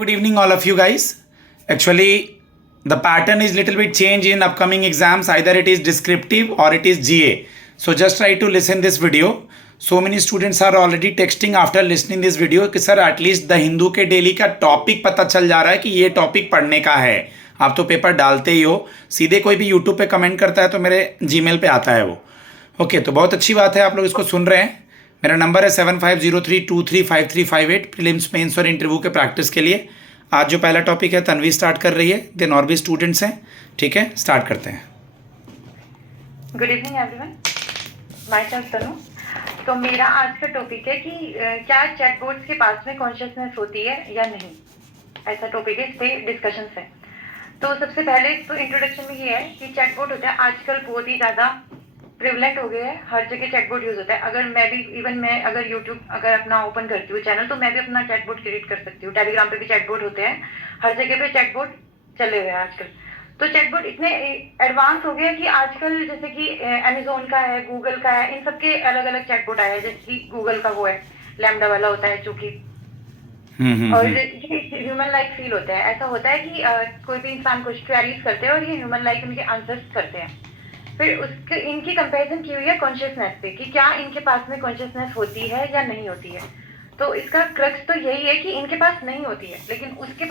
Good evening, all of you guys. Actually, the pattern is little bit change in upcoming exams. Either it is descriptive or it is GA. So just try to listen this video. So many students are already texting after listening this video कि sir at least the Hindu के daily का topic पता चल जा रहा है कि ये टॉपिक पढ़ने का है. आप तो पेपर डालते ही हो, सीधे कोई भी यूट्यूब पे कमेंट करता है तो मेरे जीमेल पे आता है वो. ओके, तो बहुत अच्छी बात है, आप लोग इसको सुन रहे हैं. मेरा नंबर है 7503235358 प्रीलिम्स मेंस और इंटरव्यू के प्रैक्टिस के लिए. आज जो पहला टॉपिक है तन्वी स्टार्ट कर रही है, देन और भी स्टूडेंट्स हैं. ठीक है, स्टार्ट करते हैं. Good evening everyone, myself Tanu. तो मेरा आज का टॉपिक है कि क्या चैटबॉट्स के पास में कॉन्शियसनेस होती है या नहीं, ऐसा टॉपिक है, इस पे डिस्कशंस है. तो सबसे पहले तो इंट्रोडक्शन में ये है कि चैटबॉट होता है आजकल बहुत ही ज़्यादा प्रिवलेंट हो गया है. हर जगह चैटबॉट यूज होता है. अगर मैं भी मैं अगर यूट्यूब अगर अपना ओपन करती हूँ चैनल, तो मैं भी अपना चैटबॉट क्रिएट कर सकती हूँ. टेलीग्राम पे भी चैटबॉट होते हैं, हर जगह पे चैटबॉट चले हुए हैं आजकल. तो चैटबॉट इतने एडवांस हो गया कि आजकल जैसे कि अमेजोन का है, गूगल का है, इन सबके अलग अलग चैटबॉट आए हैं. जैसे कि गूगल का वो है लैम्डा वाला होता है जो कि और ये ह्यूमन लाइक फील होता है. ऐसा होता है कि कोई भी इंसान कुछ क्वेरीज करते हैं और ये ह्यूमन लाइक उनके आंसर्स करते हैं. फिर उसके इनकी कंपैरिजन की हुई है कॉन्शियसनेस पे कि क्या इनके पास में कॉन्शियसनेस होती है या नहीं होती है. तो इसका क्रक्स तो यही है कि इनके पास नहीं होती है, लेकिन उसकी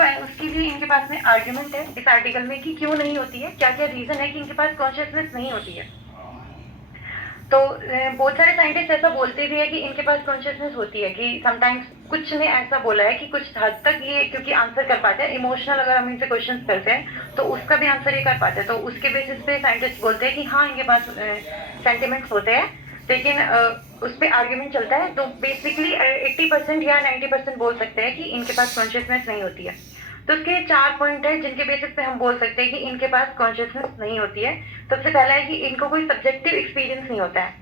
भी इनके पास में आर्ग्यूमेंट है इस आर्टिकल में कि क्यों नहीं होती है, क्या क्या रीजन है कि इनके पास कॉन्शियसनेस नहीं होती है. तो बहुत सारे साइंटिस्ट ऐसा बोलते भी है कि इनके पास कॉन्शियसनेस होती है, कि समटाइम्स कुछ ने ऐसा बोला है कि कुछ हद तक ये क्योंकि आंसर कर पाते हैं इमोशनल, अगर हम इनसे क्वेश्चन करते हैं तो उसका भी आंसर ये कर पाते हैं. तो उसके बेसिस पे साइंटिस्ट बोलते हैं कि हाँ इनके पास सेंटिमेंट्स होते हैं, लेकिन उस पर आर्ग्यूमेंट चलता है. तो बेसिकली 80% या 90% बोल सकते हैं कि इनके पास कॉन्शियसनेस नहीं होती है. तो उसके 4 पॉइंट है जिनके बेसिस पे हम बोल सकते हैं कि इनके पास कॉन्शियसनेस नहीं होती है. सबसे पहला है कि इनको कोई सब्जेक्टिव एक्सपीरियंस नहीं होता है.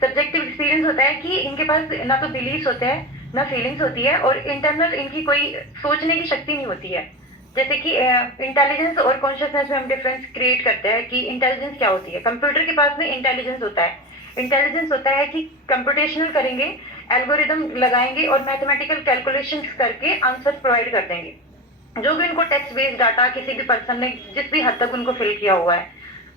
सब्जेक्टिव एक्सपीरियंस होता है कि इनके पास ना तो बिलीव्स होते हैं ना फीलिंग्स होती है, और इंटरनल इनकी कोई सोचने की शक्ति नहीं होती है. जैसे कि इंटेलिजेंस और कॉन्शियसनेस में हम डिफरेंस क्रिएट करते हैं कि इंटेलिजेंस क्या होती है. कंप्यूटर के पास में इंटेलिजेंस होता है. इंटेलिजेंस होता है कि कंप्यूटेशनल करेंगे, एल्गोरिदम लगाएंगे और मैथमेटिकल कैलकुलेशंस करके आंसर प्रोवाइड कर देंगे. जो भी उनको टेक्स्ट बेस्ड डाटा किसी भी पर्सन ने जिस भी हद तक उनको फिल किया हुआ है.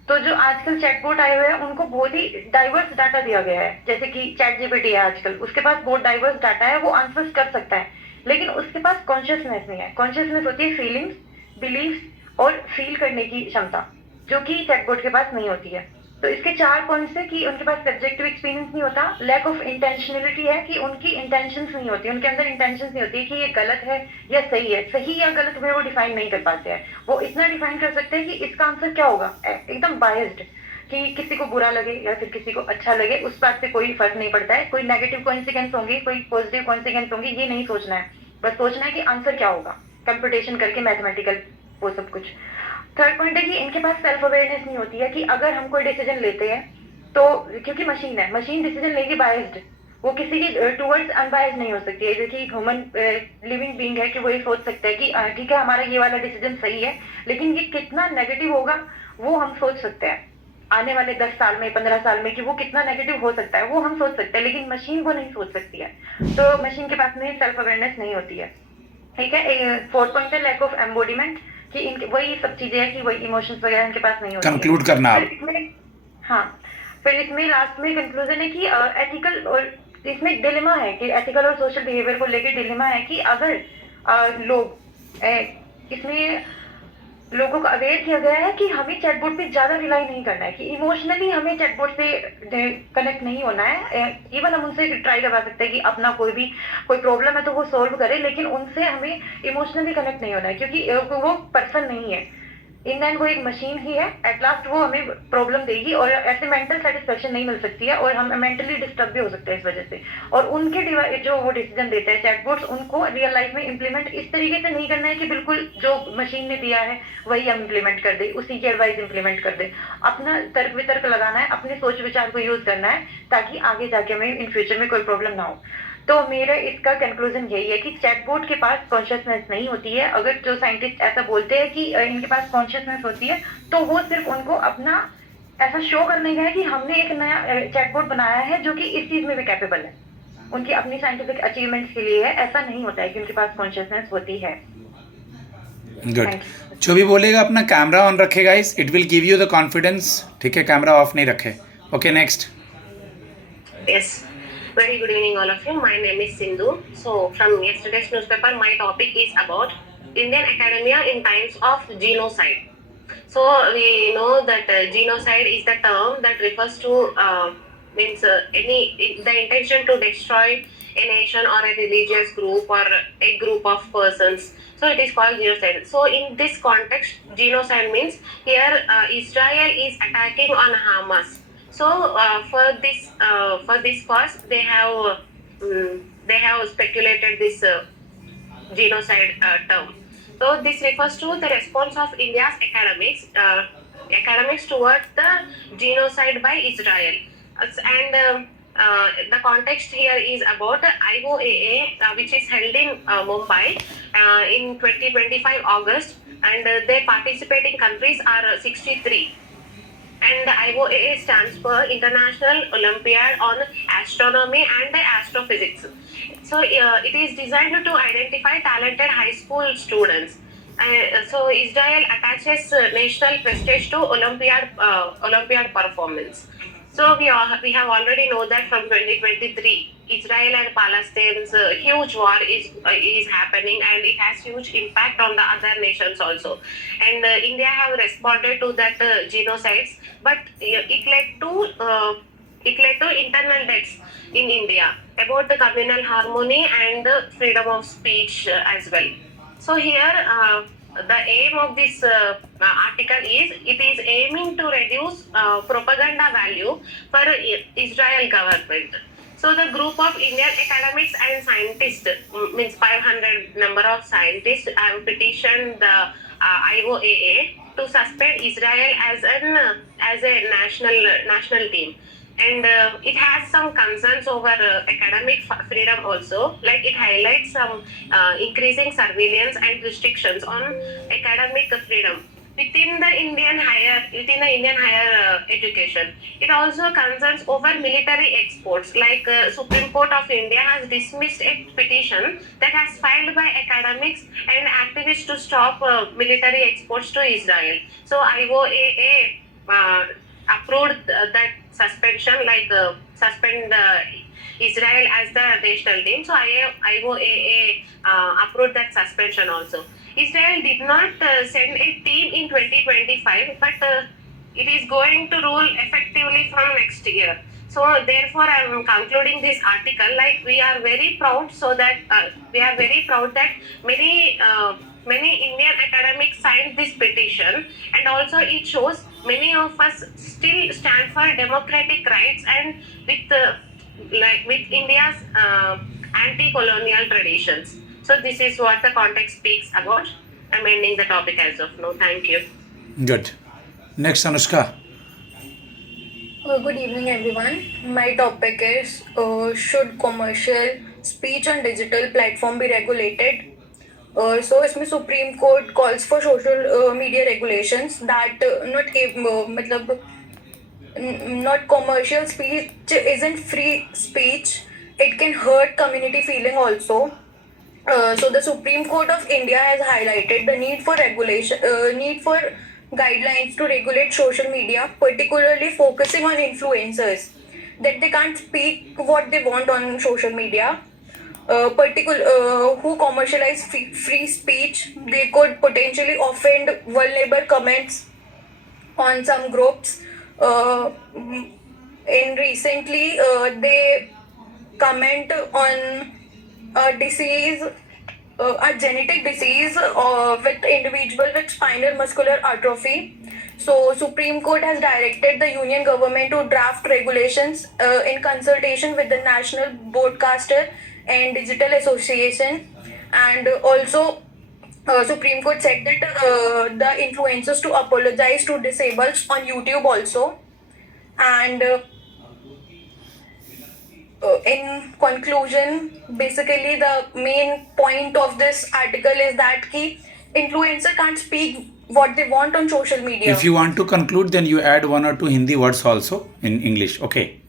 तो जो आजकल चैटबॉट आए हुए हैं उनको बहुत ही डाइवर्स डाटा दिया गया है. जैसे कि चैट जीपीटी है आजकल, उसके पास बहुत डाइवर्स डाटा है, वो आंसर्स कर सकता है, लेकिन उसके पास कॉन्शियसनेस नहीं है. कॉन्शियसनेस होती है फीलिंग्स, बिलीव्स और फील करने की क्षमता, जो कि चैटबॉट के पास नहीं होती है. तो इसके 4 पॉइंट्स है कि उनके पास सब्जेक्टिव एक्सपीरियंस नहीं होता, लैक ऑफ इंटेंशनलिटी है कि उनकी इंटेंशंस नहीं होती, उनके अंदर इंटेंशंस नहीं होती है कि ये गलत है या सही है. सही या गलत में वो डिफाइन नहीं कर पाते हैं. वो इतना डिफाइन कर सकते हैं कि इसका आंसर क्या होगा, एकदम बायस्ड, कि किसी को बुरा लगे या फिर किसी को अच्छा लगे उस बात से कोई फर्क नहीं पड़ता है. कोई नेगेटिव कॉन्सिक्वेंस होंगे, कोई पॉजिटिव कॉन्सिक्वेंस होंगे, ये नहीं सोचना है. बस सोचना है कि आंसर क्या होगा, कंप्यूटेशन करके मैथमेटिकल वो सब कुछ. थर्ड पॉइंट है कि इनके पास सेल्फ अवेयरनेस नहीं होती है कि अगर हम कोई डिसीजन लेते हैं तो, क्योंकि मशीन है, मशीन डिसीजन लेगी बायस्ड, वो किसी की टूवर्ड्स अनबायस्ड नहीं हो सकती है. जैसे ह्यूमन लिविंग बीइंग है कि वो ये सोच सकता है कि ठीक है हमारा ये वाला डिसीजन सही है, लेकिन ये कितना नेगेटिव होगा वो हम सोच सकते हैं. आने वाले 10 साल में, 15 साल में कि वो कितना नेगेटिव हो सकता है वो हम सोच सकते हैं, लेकिन मशीन वो नहीं सोच सकती है. तो मशीन के पास में सेल्फ अवेयरनेस नहीं होती है. ठीक है. फोर्थ पॉइंट है लैक ऑफ एम्बॉडीमेंट, कि इनके वही सब चीजें हैं कि वही इमोशंस वगैरह इनके पास नहीं होती. कंक्लूड करना आप. हाँ, फिर इसमें लास्ट में कंक्लूजन है कि एथिकल, और इसमें डिलेमा है कि एथिकल और सोशल बिहेवियर को लेकर डिलेमा है कि अगर लोग इसमें लोगों को अवेयर किया गया है कि हमें चैटबॉट पे ज्यादा रिलाई नहीं करना है, कि इमोशनली हमें चैटबॉट से कनेक्ट नहीं होना है. इवन हम उनसे ट्राई करवा सकते हैं कि अपना कोई प्रॉब्लम है तो वो सॉल्व करे, लेकिन उनसे हमें इमोशनली कनेक्ट नहीं होना है, क्योंकि वो पर्सन नहीं है. इन एंड वो एक मशीन ही है. एट लास्ट वो हमें प्रॉब्लम देगी और ऐसे मेंटल सेटिस्फेक्शन नहीं मिल सकती है, और हम मेंटली डिस्टर्ब भी हो सकते हैं इस वजह से. और उनके जो वो डिसीजन देते हैं चैटबॉट्स, उनको रियल लाइफ में इम्प्लीमेंट इस तरीके से नहीं करना है कि बिल्कुल जो मशीन ने दिया है वही हम इम्प्लीमेंट कर दे, उसी की एडवाइस इम्प्लीमेंट कर दे. अपना तर्क वितर्क लगाना है, अपने सोच विचार को यूज करना है, ताकि आगे जाके हमें इन फ्यूचर में कोई प्रॉब्लम ना हो. तो मेरा इसका कंक्लूजन यही है कि चैटबॉट के पास कॉन्शियसनेस नहीं होती है. अगर जो साइंटिस्ट ऐसा बोलते हैं कि इनके पास कॉन्शियसनेस होती है, तो वो सिर्फ उनको अपना ऐसा शो करने का है कि हमने एक नया चैटबॉट बनाया है जो कि इस चीज में भी कैपेबल है. उनकी अपनी साइंटिफिक अचीवमेंट्स के लिए है. ऐसा नहीं होता है कि उनके पास कॉन्शियसनेस होती है. गुड. Thank you. जो भी बोलेगा अपना कैमरा ऑन रखे guys, it will give you the confidence. ठीक है, कैमरा ऑफ नहीं रखे. Okay, next. Yes. Very good evening, all of you. My name is Sindhu. So, from yesterday's newspaper, my topic is about Indian academia in times of genocide. So, we know that genocide is the term that refers to the intention to destroy a nation or a religious group or a group of persons. So, it is called genocide. So, in this context, genocide means here Israel is attacking on Hamas. So for this cause, they have speculated this genocide term. So this refers to the response of India's academics towards the genocide by Israel. And the context here is about IOAA, which is held in Mumbai in 2025 August, and their participating countries are 63. And the IOAA stands for International Olympiad on Astronomy and Astrophysics. So it is designed to identify talented high school students. So Israel attaches national prestige to Olympiad performance. So we have already know that from 2023, Israel and Palestine's huge war is happening, and it has huge impact on the other nations also. And India have responded to that genocides, but it led to internal deaths in India about the communal harmony and the freedom of speech as well. So here, the aim of this article is it is aiming to reduce propaganda value for Israel government. So the group of Indian academics and scientists, means 500 number of scientists, have petitioned the IOAA to suspend Israel as a national team. And it has some concerns over academic freedom also, like it highlights some increasing surveillance and restrictions on academic freedom within the Indian higher education. It also concerns over military exports, like Supreme Court of India has dismissed a petition that has filed by academics and activists to stop military exports to Israel. So IOAA approved that suspension, like suspend Israel as the national team. So IOAA approved that suspension also. Israel did not send a team in 2025, but it is going to rule effectively from next year. So therefore, I am concluding this article like we are very proud. So that many Indian academics signed this petition, and also it shows many of us still stand for democratic rights and with India's anti-colonial traditions. So this is what the context speaks about. I'm ending the topic as of now. Thank you. Good. Next, Anushka. Good evening, everyone. My topic is should commercial speech on digital platform be regulated? So इसमें Supreme Court calls for social media regulations that not commercial speech isn't free speech. It can hurt community feeling also. So the Supreme Court of India has highlighted the need for guidelines to regulate social media, particularly focusing on influencers, that they can't speak what they want on social media. Who commercialize free speech, they could potentially offend vulnerable comments on some groups. In recently, they comment on a disease, a genetic disease with individual with spinal muscular atrophy. So Supreme Court has directed the union government to draft regulations in consultation with the National Broadcaster and Digital Association, and also Supreme Court said that the influencers to apologize to disabled on YouTube also. And in conclusion, basically the main point of this article is that influencer can't speak what they want on social media. If you want to conclude, then you add one or two Hindi words also in English. Okay.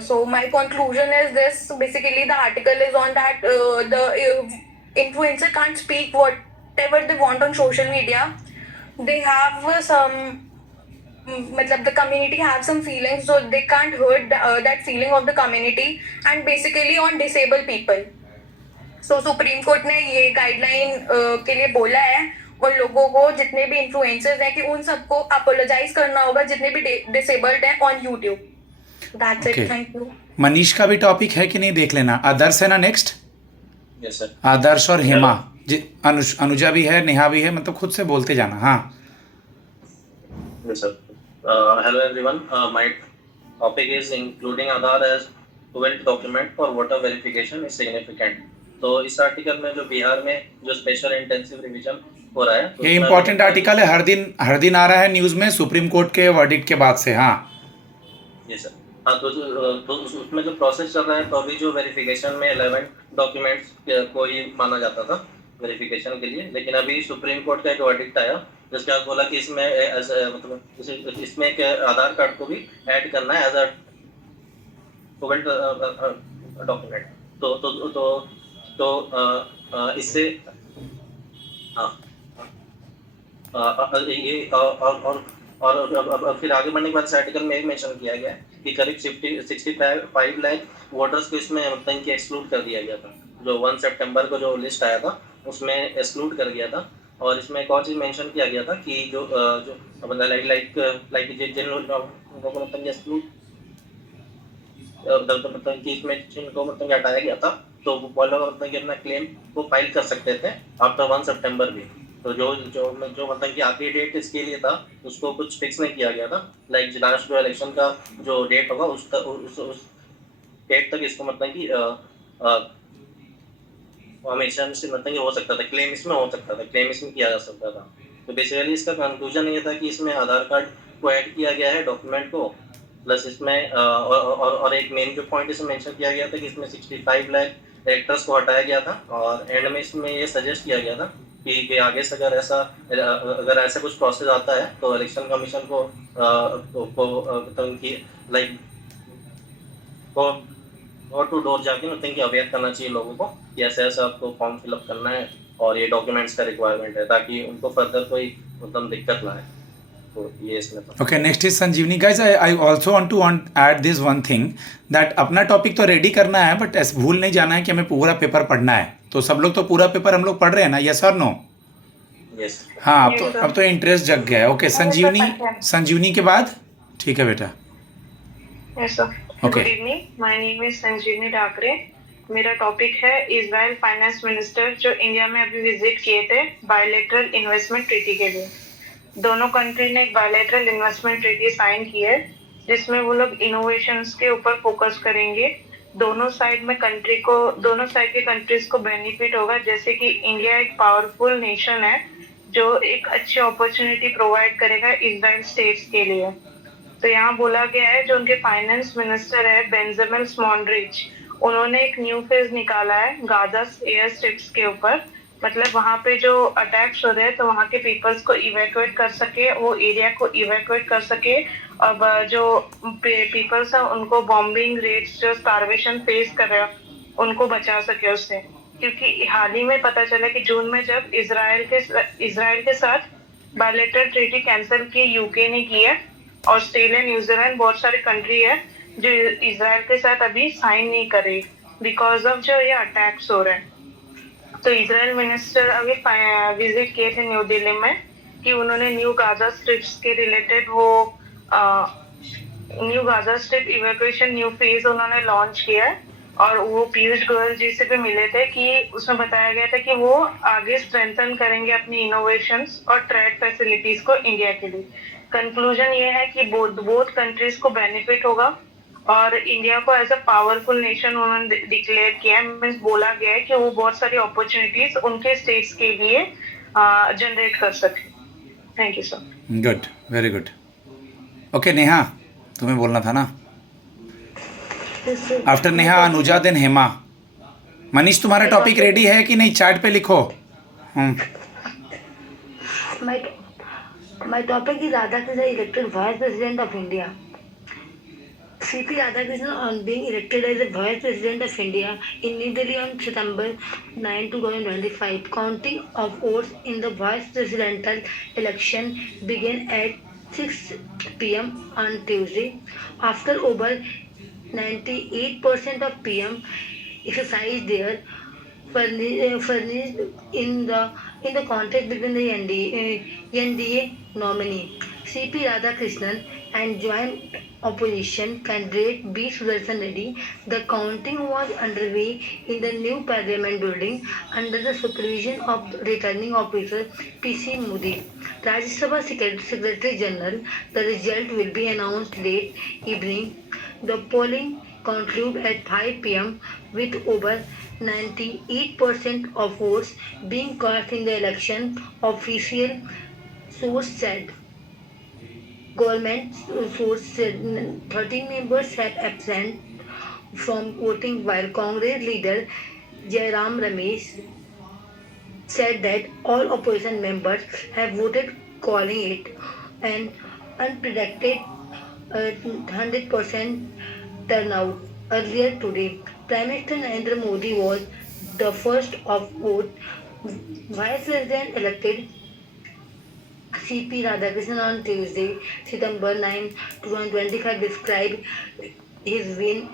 So my conclusion is this. Basically, the article is on that influencer can't speak whatever they want on social media. They have some, मतलब the community have some feelings, so they can't hurt that feeling of the community, and basically on disabled people. So supreme court ने ये guideline के लिए बोला है और लोगों को, जितने भी इन्फ्लुएंसर्स हैं, कि उन सबको अपोलोजाइज करना होगा, जितने भी डिसेबल्ड हैं on YouTube. That's Okay. It. Thank you. Manish का भी टॉपिक है कि नहीं देख लेना. आदर्श है ना नेक्स्ट? Yes sir. आदर्श और हेमा जी. अनुजा भी है, नेहा भी है, मतलब खुद से बोलते जाना. हाँ Yes, sir. Hello everyone. My topic is including Aadhaar as proven document for voter verification is significant. तो इस आर्टिकल में जो बिहार में जो स्पेशल इंटेंसिव रिवीजन हो रहा है, तो ये उसमें इंपॉर्टेंट आर्टिकल है. हर दिन आ रहा है न्यूज़ में सुप्रीम कोर्ट के वर्डिक्ट के बाद से. हाँ ये सर. हाँ, तो उसमें जो प्रोसेस चल रहा है, तो अभी जो वेरिफिकेशन में 11 डॉक्यूमेंट्स को ही माना जाता था वेरिफिकेशन के लिए, लेकिन अभी सुप्रीम कोर्ट का एक वर्डिक्ट आया जिसके बाद बोला कि इसमें मतलब इसमें एक आधार कार्ड को भी ऐड करना है एज अ प्रूवन डॉक्यूमेंट. तो इससे ये और फिर आगे बढ़ने के बाद इस आर्टिकल में एक मेंशन किया गया है कि करीब 65 लाख वोटर्स को इसमें मतलब कि एक्सक्लूड कर दिया गया था. जो 1 सितंबर को जो लिस्ट आया था उसमें एक्सक्लूड कर दिया था. और इसमें एक और चीज़ मेंशन किया गया था कि जो जिन लोगों को मतलब एक्सक्लूड मतलब कि इसमें जिनको मतलब हटाया गया था, तो वो लोग मतलब कि अपना क्लेम को फाइल कर सकते थे आफ्टर 1 सितंबर भी. तो जो मतलब कि आखिरी डेट इसके लिए था उसको कुछ फिक्स नहीं किया गया था. लाइक लास्ट जो इलेक्शन का जो डेट होगा उस डेट तक इसको मतलब कि हमेशा से मतलब कि हो सकता था, क्लेम इसमें हो सकता था, क्लेम इसमें किया जा सकता था. तो बेसिकली इसका कंक्लूजन ये था कि इसमें आधार कार्ड को ऐड किया गया है डॉक्यूमेंट को, प्लस इसमें और एक मेन जो पॉइंट इसमें मेंशन किया गया था कि इसमें 65 लाख एक्टर्स को हटाया गया था. और एंड में इसमें ये सजेस्ट किया गया था कि आगे से अगर ऐसा कुछ प्रोसेस आता है तो इलेक्शन कमीशन को मतलब कि लाइक डोर टू डोर जाके मतलब कि अवेयर करना चाहिए लोगों को कि ऐसा ऐसा आपको फॉर्म फिलअप करना है और ये डॉक्यूमेंट्स का रिक्वायरमेंट है, ताकि उनको फर्दर कोई मतलब दिक्कत ना आए. तो ये इसमें था. Okay, next is Sanjeevani. Guys I also want to add this one thing that अपना टॉपिक तो रेडी करना है, बट भूल नहीं जाना है कि हमें पूरा पेपर पढ़ना है. तो सब लोग तो पूरा पेपर हम लोग पढ़ रहे हैं ना, यस और नो? यस. हाँ, अब तो इंटरेस्ट जग गया है. ओके, संजीवनी के बाद ठीक है बेटा. Yes, sir. Okay. Good evening. My name is संजीवनी डाकरे. मेरा टॉपिक है इजराइल फाइनेंस मिनिस्टर जो इंडिया में अभी विजिट किए थे बायलैटरल इन्वेस्टमेंट ट्रीटी के लिए. दोनों कंट्री ने एक बायलैटरल इन्वेस्टमेंट ट्रीटी साइन की है जिसमें वो लोग इनोवेशंस के ऊपर फोकस करेंगे. दोनों साइड के कंट्रीज को बेनिफिट होगा. जैसे कि इंडिया एक पावरफुल नेशन है जो एक अच्छी अपॉर्चुनिटी प्रोवाइड करेगा इजराइल स्टेट्स के लिए. तो यहाँ बोला गया है जो उनके फाइनेंस मिनिस्टर है बेंजामिन स्मॉन्ड्रिच, उन्होंने एक न्यू फेज निकाला है गाजा एयर स्ट्रिप्स के ऊपर. मतलब वहाँ पे जो अटैक्स हो रहे हैं तो वहाँ के पीपल्स को इवैक्यूएट कर सके, वो एरिया को इवैक्यूएट कर सके. अब जो पीपल्स हैं उनको बॉम्बिंग रेट्स जो स्टारवेशन फेस कर रहे हैं उनको बचा सके उससे. क्योंकि हाल ही में पता चला कि जून में जब इजराइल के साथ बायलैटरल ट्रीटी कैंसिल की यूके ने की है, ऑस्ट्रेलिया, न्यूजीलैंड, बहुत सारे कंट्री है जो इजराइल के साथ अभी साइन नहीं करे बिकॉज ऑफ जो ये अटैक्स हो रहे हैं. तो इजराइल मिनिस्टर अभी विजिट किए थे न्यू दिल्ली में कि उन्होंने न्यू गाजा स्ट्रिप्स के रिलेटेड वो new Gaza strip evacuation new phase उन्होंने लॉन्च किया है. और वो पीयूष गोयल जी से भी मिले थे कि उसमें बताया गया था कि वो आगे स्ट्रेंथन करेंगे अपनी इनोवेशंस और ट्रेड फैसिलिटीज को इंडिया के लिए. कंक्लूजन ये है कि बोथ कंट्रीज को बेनिफिट होगा और इंडिया को एज अ पावरफुल नेशन उन्होंने डिक्लेयर किया है. मीन्स बोला गया है कि वो बहुत सारी अपॉर्चुनिटीज उनके स्टेट्स के लिए जनरेट कर सके. Thank you sir. Good, very good. Okay Neha, तुम्हें बोलना था ना. After Neha Anuja then Hema. मनीष तुम्हारा टॉपिक रेडी है कि नहीं? चैट पे लिखो. My topic is Radha is the elected Vice President of India. C.P. Radhakrishnan on being elected as the Vice President of India in New Delhi on September 9, 2025. Counting of votes in the Vice Presidential election began at 6 p.m. on Tuesday. After over 98% of PM exercised their furnished in the contest between the NDA nominee C.P. Radhakrishnan and joint opposition candidate B. Sudarshan Reddy. The counting was underway in the new Parliament building under the supervision of returning officer P.C. Modi. Rajya Sabha Secretary General. The result will be announced late evening. The polling concluded at 5 p.m. with over 98% of votes being cast in the election, official source said. Government source said 13 members have absent from voting, while Congress leader Jairam Ramesh said that all opposition members have voted, calling it an unpredicted 100% turnout. Earlier today, Prime Minister Narendra Modi was the first of vote. Vice President elected C.P. Radhakrishnan on Tuesday, September 9, 2025, described his win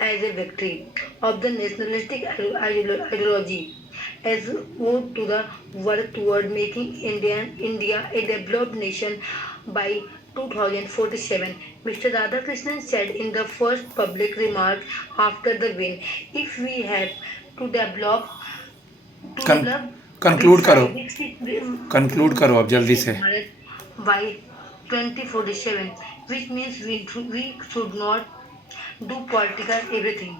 as a victory of the nationalistic ideology as vote to the work toward making India a developed nation by 2047. Mr. Radhakrishnan said in the first public remark after the win, if we have to develop conclude करो अब जल्दी से by 2047, which means we should not do political everything.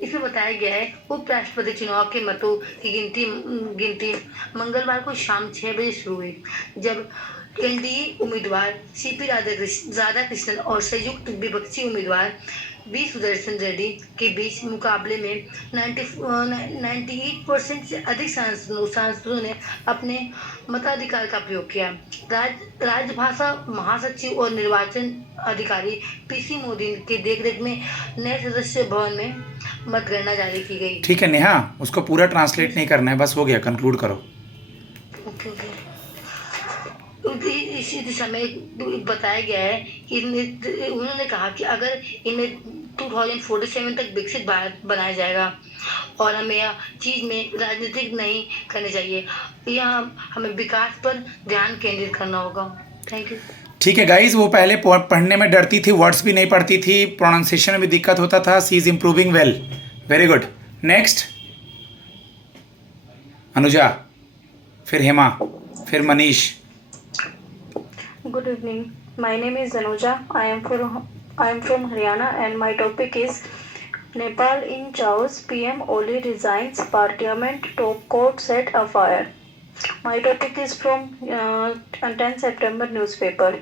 इसमें बताया गया है उपराष्ट्रपति चुनाव के मतों की गिनती मंगलवार को शाम 6 बजे शुरू हुई, जब एनडीए उम्मीदवार C.P. राधाकृष्णन और संयुक्त विपक्षी उम्मीदवार बी सुदर्शन रेड्डी के बीच मुकाबले में 98% से अधिक सांसदों ने अपने मताधिकार का प्रयोग किया। राजभाषा महासचिव और निर्वाचन अधिकारी पीसी मोदी के देखरेख में नए सदस्य भवन में मतगणना जारी की गई। ठीक है नेहा, उसको पूरा ट्रांसलेट नहीं करना है, बस हो गया, कंक्लूड करो। ओके। इसी समय बताया गया है कि उन्होंने कहा कि अगर इन्हें 2047 तक विकसित भारत बनाया जाएगा और हमें यह चीज में राजनीतिक नहीं करनी चाहिए, यहाँ हमें विकास पर ध्यान केंद्रित करना होगा। Thank you. ठीक है गाइज, वो पहले पढ़ने में डरती थी, वर्ड्स भी नहीं पढ़ती थी, प्रोनाउंसिएशन में भी दिक्कत होता था। She is improving well, very good. Next Anuja, फिर हेमा, फिर Manish. Good evening. My name is Anuja. I am from Haryana and my topic is Nepal in chaos. PM Oli resigns. Parliament top court set afire. My topic is from 10 September newspaper.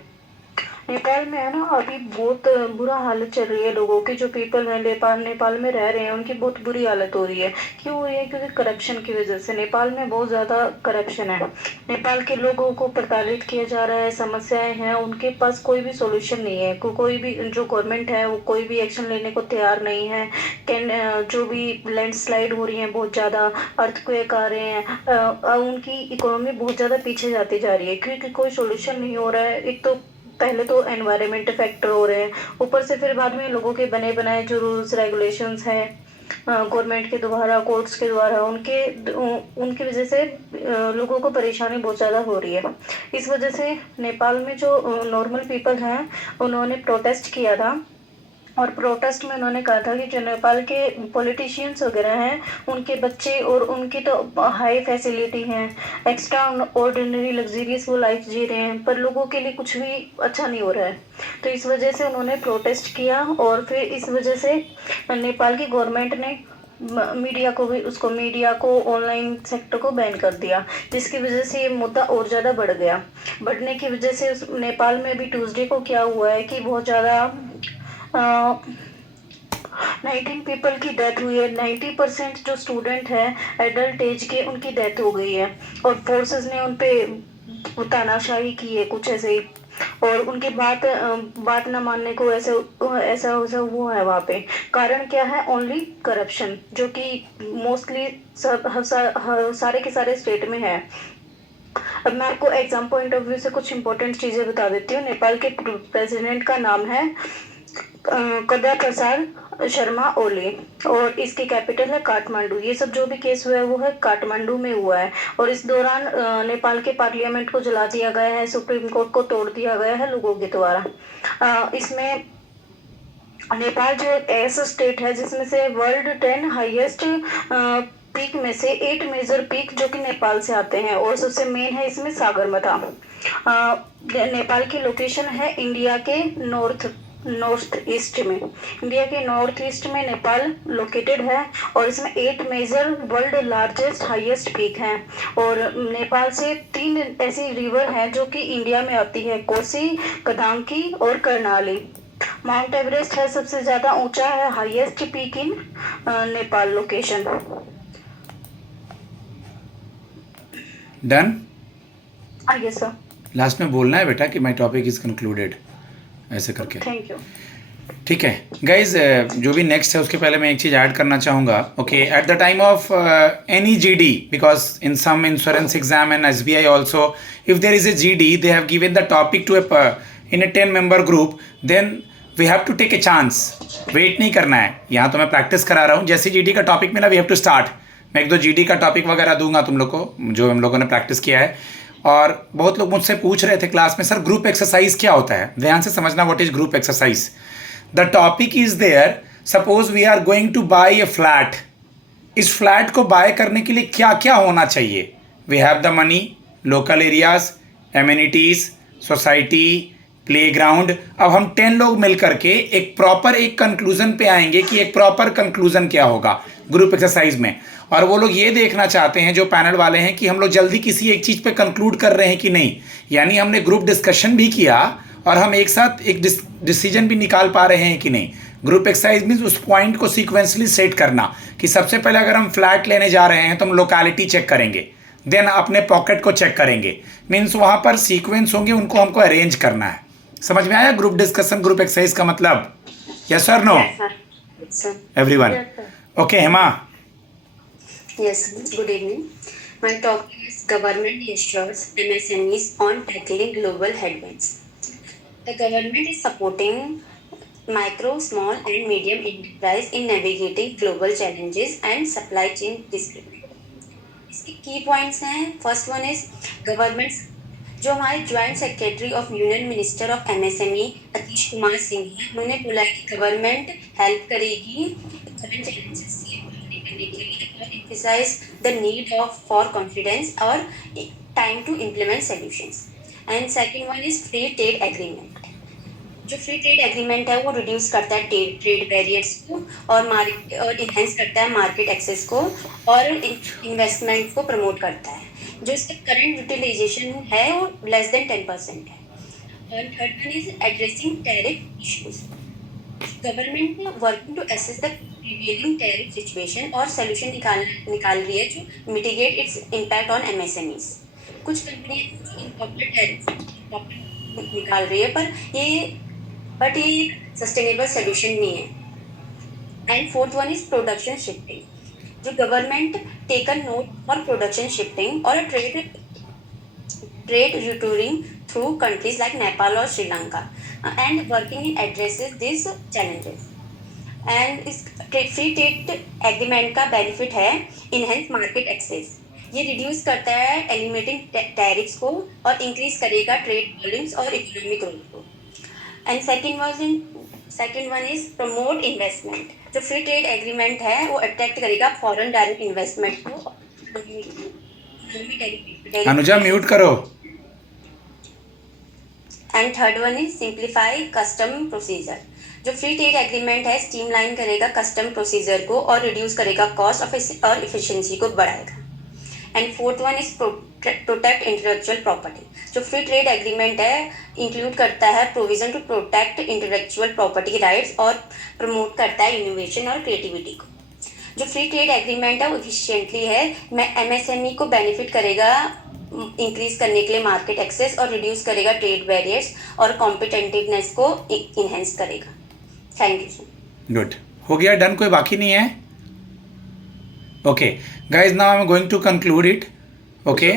Nepal में है ना अभी बहुत बुरा हालत चल रही है लोगों की, जो पीपल है नेपाल में रह रहे हैं उनकी बहुत बुरी हालत हो रही है। क्यों हो रही है? क्योंकि करप्शन की वजह से। नेपाल में बहुत ज़्यादा करप्शन है, नेपाल के लोगों को प्रताड़ित किया जा रहा है, समस्याएं हैं, उनके पास कोई भी सॉल्यूशन नहीं है। कोई भी जो गवर्नमेंट है वो कोई भी एक्शन लेने को तैयार नहीं है। जो भी लैंडस्लाइड हो रही है, बहुत ज़्यादा अर्थक्वेक आ रहे हैं, उनकी इकोनॉमी बहुत ज़्यादा पीछे जाती जा रही है क्योंकि कोई सोल्यूशन नहीं हो रहा है। एक तो पहले तो एनवायरमेंट फैक्टर हो रहे हैं, ऊपर से फिर बाद में लोगों के बने बनाए जो रूल्स रेगुलेशंस हैं गवर्नमेंट के द्वारा, कोर्ट्स के द्वारा, उनकी वजह से लोगों को परेशानी बहुत ज़्यादा हो रही है। इस वजह से नेपाल में जो नॉर्मल पीपल हैं उन्होंने प्रोटेस्ट किया था और प्रोटेस्ट में उन्होंने कहा था कि जो नेपाल के पॉलिटिशियंस वगैरह हैं उनके बच्चे और उनकी तो हाई फैसिलिटी हैं, एक्स्ट्रा ऑर्डिनरी लग्जरियस वो लाइफ जी रहे हैं, पर लोगों के लिए कुछ भी अच्छा नहीं हो रहा है। तो इस वजह से उन्होंने प्रोटेस्ट किया और फिर इस वजह से नेपाल की गवर्नमेंट ने मीडिया को ऑनलाइन सेक्टर को बैन कर दिया, जिसकी वजह से ये मुद्दा और ज़्यादा बढ़ गया। बढ़ने की वजह से नेपाल में भी ट्यूसडे को क्या हुआ है कि बहुत ज़्यादा 19 पीपल की डेथ हुई है। 90% जो स्टूडेंट है एडल्ट एज के, उनकी डेथ हो गई है और फोर्सेस ने उन पे तानाशाही की है, कुछ ऐसे ही और उनकी बात ना मानने को ऐसा ऐसा वो है वहाँ पे। कारण क्या है? ओनली करप्शन, जो कि मोस्टली सारे के सारे स्टेट में है। अब मैं आपको एग्जाम पॉइंट ऑफ व्यू से कुछ इंपॉर्टेंट चीजें बता देती हूँ। नेपाल के प्रेसिडेंट का नाम है कदा प्रसाद शर्मा ओली और इसकी कैपिटल है काठमांडू। ये सब जो भी केस हुआ है वो है काठमांडू में हुआ है। और इस दौरान नेपाल के पार्लियामेंट को जला दिया गया है, सुप्रीम कोर्ट को तोड़ दिया गया है लोगों के द्वारा। इसमें नेपाल जो एक ऐसा स्टेट है जिसमें से वर्ल्ड 10 हाईएस्ट पीक में से 8 मेजर पीक जो कि नेपाल से आते हैं और सबसे मेन है इसमें सागरमाथा। नेपाल की लोकेशन है इंडिया के नॉर्थ ईस्ट में। इंडिया के नॉर्थ ईस्ट में नेपाल लोकेटेड है और इसमें 8 major world largest highest peak हैं। और नेपाल से 3 ऐसी रिवर हैं जो कि इंडिया में आती है, कोसी, कदांकी और कर्णाली। माउंट एवरेस्ट है सबसे ज्यादा ऊंचा है, highest peak in Nepal location. Done? Yes sir. Last में बोलना है बेटा कि माय टॉपिक इज कंक्लूडेड, ऐसे करके। Thank you. ठीक है गाइज, जो भी नेक्स्ट है उसके पहले मैं एक चीज़ ऐड करना चाहूँगा। Okay, at the time of any GD, because in some insurance exam and SBI also, if there is a GD, they have given the topic to in a 10-member group, then we have to take a chance. Wait नहीं करना है, यहाँ तो मैं practice करा रहा हूँ। जैसे GD का टॉपिक मिला, वी हैव टू स्टार्ट। मैं 1-2 GD का टॉपिक वगैरह दूंगा तुम लोग को, जो हम लोगों ने प्रैक्टिस किया है। और बहुत लोग मुझसे पूछ रहे थे क्लास में, सर ग्रुप एक्सरसाइज क्या होता है? ध्यान से समझना, what is group exercise. The topic is there, suppose we are going to buy a flat. इस फ्लैट को बाय करने के लिए क्या क्या होना चाहिए? We have the money, local areas, amenities, society, playground. अब हम 10 लोग मिल करके एक कंक्लूजन पे आएंगे कि एक प्रॉपर कंक्लूजन क्या होगा ग्रुप एक्सरसाइज में। और वो लोग ये देखना चाहते हैं, जो पैनल वाले हैं, कि हम लोग जल्दी किसी एक चीज़ पे कंक्लूड कर रहे हैं कि नहीं। यानी हमने ग्रुप डिस्कशन भी किया और हम एक साथ एक डिसीजन भी निकाल पा रहे हैं कि नहीं। ग्रुप एक्सरसाइज मीन्स उस पॉइंट को सीक्वेंसली सेट करना कि सबसे पहले अगर हम फ्लैट लेने जा रहे हैं तो हम लोकेलिटी चेक करेंगे, देन अपने पॉकेट को चेक करेंगे। मीन्स वहाँ पर सीक्वेंस होंगे, उनको हमको अरेंज करना है। समझ में आया ग्रुप डिस्कशन, ग्रुप एक्सरसाइज का मतलब? यस और no everyone? Okay Hema? Yes, good evening. My topic is Government Assures MSMEs on Tackling Global Headwinds. The government is supporting micro, small and medium enterprise in navigating global challenges and supply chain disruption. इसके की points हैं। First one is government, जो हमारे joint secretary of union minister of MSME Atish Kumar Singh हैं, उन्होंने बोला कि government help करेगी करंट चैलेंजेस से करने के लिए और emphasize the need of for confidence और time to implement solutions. And second one is free trade agreement. जो फ्री ट्रेड एग्रीमेंट है वो रिड्यूस करता है ट्रेड बैरियर्स को और इन्हेंस करता है मार्केट एक्सेस को और इन्वेस्टमेंट को प्रमोट करता है। जो इसका करंट यूटिलाइजेशन है वो लेस देन 10% है। और third one is addressing tariff issues. Government working to assess the prevailing tariff situation और सोल्यूशन निकाल रही है जो mitigate its impact on MSMEs। कुछ कंपनियां इम्पोर्टेड टैरिफ निकाल रही है बट ये सस्टेनेबल सोल्यूशन नहीं है। And fourth one is production shifting, जो government taken note for production shifting और trade routing through countries like Nepal और Sri Lanka and working in addresses this challenges. And इस फ्री ट्रेड एग्रीमेंट का बेनिफिट है enhance market access. ये reduce करता है eliminating tariffs को और इंक्रीज करेगा ट्रेड वॉल्यूम्स और इकोनॉमिक ग्रोथ को। And second one is promote investment. जो फ्री ट्रेड एग्रीमेंट है वो अट्रैक्ट करेगा फॉरेन डायरेक्ट इन्वेस्टमेंट को। अनुजा म्यूट करो। And third one is simplify custom procedure. जो फ्री ट्रेड एग्रीमेंट है स्ट्रीमलाइन करेगा कस्टम प्रोसीजर को और रिड्यूस करेगा कॉस्ट और इफिशिएंसी को बढ़ाएगा। And fourth one is protect intellectual property. जो फ्री ट्रेड एग्रीमेंट है इंक्लूड करता है provision to protect intellectual property rights और प्रमोट करता है इनोवेशन और क्रिएटिविटी को। जो फ्री ट्रेड एग्रीमेंट है वो एफिशिएंटली है, MSME को बेनिफिट करेगा इंक्रीज करने के लिए मार्केट एक्सेस और रिड्यूस करेगा ट्रेड बैरियर्स और कॉम्पिटिटिवनेस को इन्हेंस करेगा। Thank you sir. गुड, हो गया, डन, कोई बाकी नहीं है? Okay guys, now I am going to conclude it. Okay,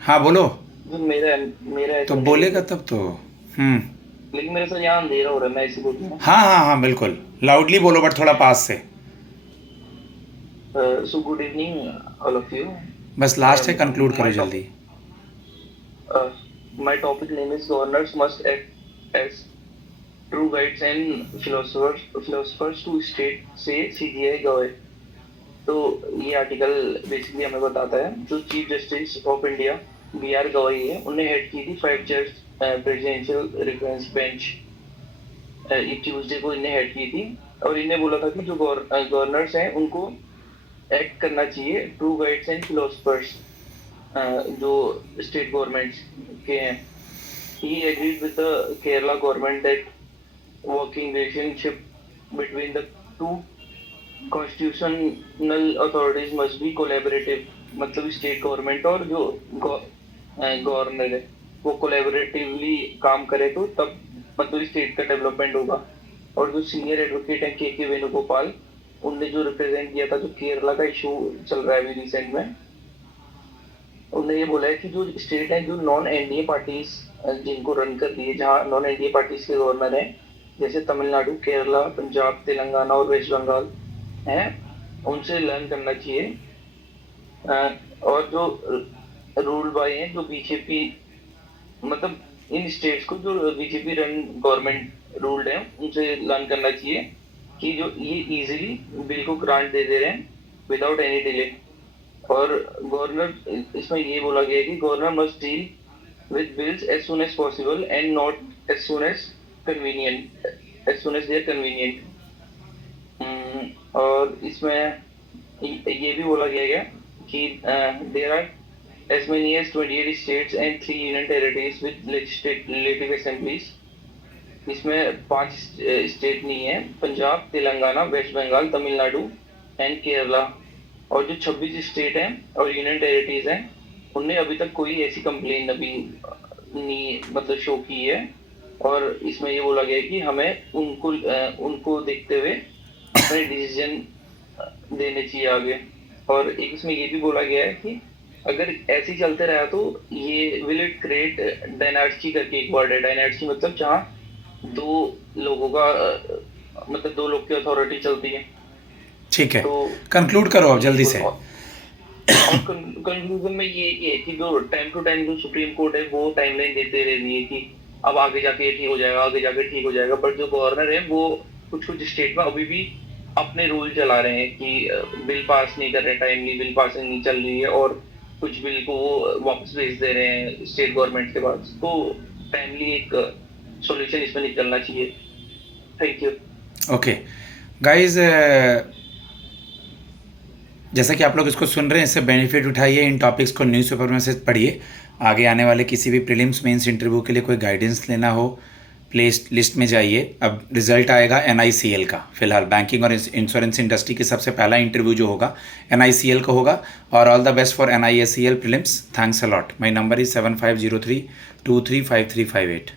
हाँ बोलो। मेरा तो बोलेगा तब तो। लेकिन मेरे साथ यहाँ अंधेरा हो रहा है, मैं इसी बोलूँ। हाँ हाँ हाँ बिल्कुल, लाउडली बोलो बट थोड़ा पास से। So good evening all of you. बस लास्ट है, कंक्लूड करो जल्दी। My topic name is governors must act as true guides and philosophers to state, say CGI गवाह। तो ये आर्टिकल बेसिकली हमें बताता है जो chief justice of India BR गवाही है, उन्हें हेड की थी 5 चेयर्स प्रेसिडेंशियल रिफरेंस बेंच। एक ट्यूसडे को इन्हें हेड की थी और इन्हें बोला था कि जो गवर्नर्स हैं उनको एक्ट करना चाहिए ट्रू गाइड्स एंड फिलोसफर्स जो स्टेट गवर्नमेंट्स के हैं। He agreed with the Kerala government that working relationship between the two constitutional authorities must be collaborative। मतलब स्टेट गवर्नमेंट और जो गवर्नर है वो कोलैबोरेटिवली काम करे तो तब मतलब स्टेट का डेवलपमेंट होगा। और जो सीनियर एडवोकेट हैं के वेणुगोपाल, उनने जो रिप्रेजेंट किया था जो केरला का इशू चल रहा है अभी रिसेंट में, उन्होंने ये बोला है कि जो स्टेट है जो नॉन एनडीए पार्टीज जिनको रन कर रही है, जहाँ नॉन एनडीए पार्टीज के गवर्नर हैं जैसे तमिलनाडु, केरला, पंजाब, तेलंगाना और वेस्ट बंगाल हैं, उनसे लर्न करना चाहिए। और जो रूल बाय हैं जो बीजेपी मतलब इन स्टेट्स को जो बीजेपी रन गवर्नमेंट रूल्ड है उनसे लर्न करना चाहिए कि जो ये इजीली बिल को ग्रांट दे रहे हैं विदाउट एनी डिले। और गवर्नर इसमें ये बोला गया है कि governor must deal with bills as soon as possible and not as soon as convenient, as soon as their convenient. और इसमें ये भी बोला गया है कि there are as many as 28 states and 3 union territories with legislative assemblies। इसमें 5 state नहीं है, पंजाब, तेलंगाना, वेस्ट बंगाल, तमिलनाडु एंड केरला। और जो 26 स्टेट हैं और यूनियन टेरिटरीज हैं उनने अभी तक कोई ऐसी कंप्लेन अभी नहीं मतलब शो की है। और इसमें ये बोला गया है कि हमें उनको देखते हुए अपने डिसीजन देने चाहिए आगे। और एक इसमें ये भी बोला गया है कि अगर ऐसे ही चलते रहा तो ये विल इट क्रिएट डायनार्ची करके एक वर्ड है। डायनार्ची मतलब जहाँ दो लोगों का मतलब 2 लोग की अथॉरिटी चलती है। ठीक है, तो कंक्लूड करो अब जल्दी से। कंक्लूजन में ये है कि जो टाइम टू टाइम जो सुप्रीम कोर्ट है वो टाइमलाइन देते रहती है कि अब आगे जाके ठीक हो जाएगा, आगे जाके ठीक हो जाएगा। पर जो गवर्नर है वो कुछ स्टेट में अभी भी अपने रूल चला रहे हैं कि बिल पास नहीं कर रहे, टाइमली बिल पासिंग नहीं चल रही है और कुछ बिल को वो वापस भेज दे रहे हैं स्टेट गवर्नमेंट के पास। तो टाइमली एक सॉल्यूशन इसमें निकलना चाहिए। Thank you. ओके गाइज, जैसा कि आप लोग इसको सुन रहे हैं, इससे बेनिफिट उठाइए, इन टॉपिक्स को न्यूज़पेपर में से पढ़िए। आगे आने वाले किसी भी प्रीलिम्स मेंस इंटरव्यू के लिए कोई गाइडेंस लेना हो, प्लेस लिस्ट में जाइए। अब रिजल्ट आएगा NICL का, फिलहाल बैंकिंग और इंश्योरेंस इंडस्ट्री की सबसे पहला इंटरव्यू जो होगा NICL का होगा। और all the best for NISCL prelims. Thanks a lot. My number is 7503235358।